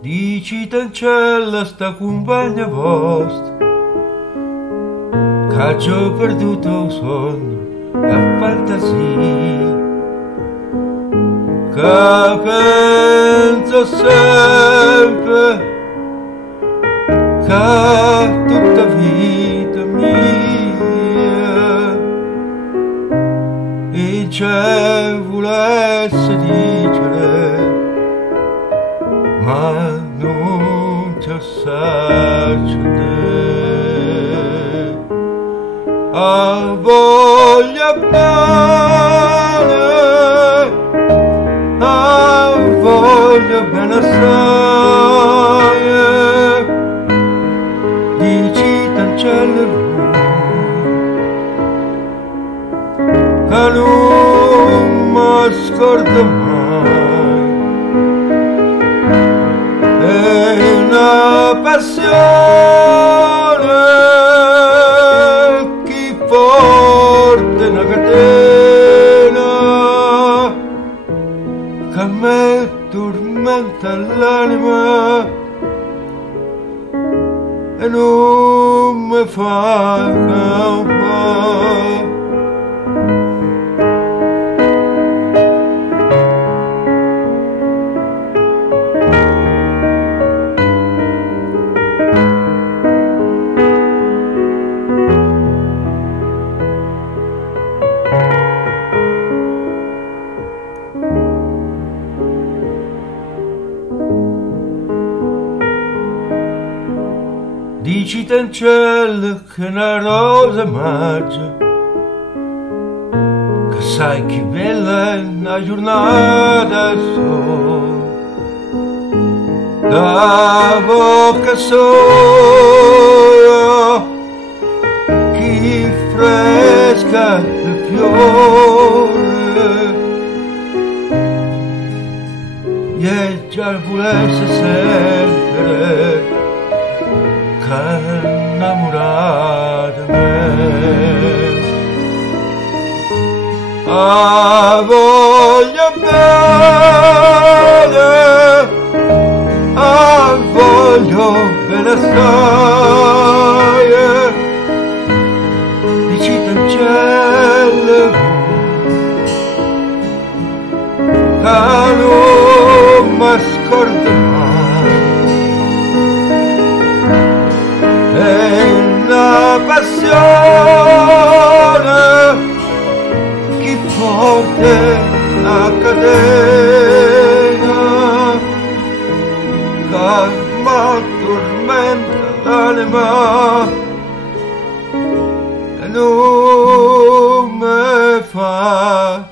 Dici cancella sta compagna vostra che ha già perduto il sogno e la fantasia, che pensa sempre che tutta vita mia e c'è volesse dire ma non ti assaggia te. A voglia bene, a voglia bene assai, dici cancella che non mi scorda mai. Una passione che forte una catena che a me tormenta l'anima e non mi fa campare. Dici cancella che una rosa mangia, che sai che bella è una giornata sola, da bocca sola, che fresca di fiore, e già volesse sempre che innamorata me. A voglia bene, a voglio bene assai, dici cancella che non mi scorda mai. Una passione che forte una catena che m'addormenta l'anima e non mi fa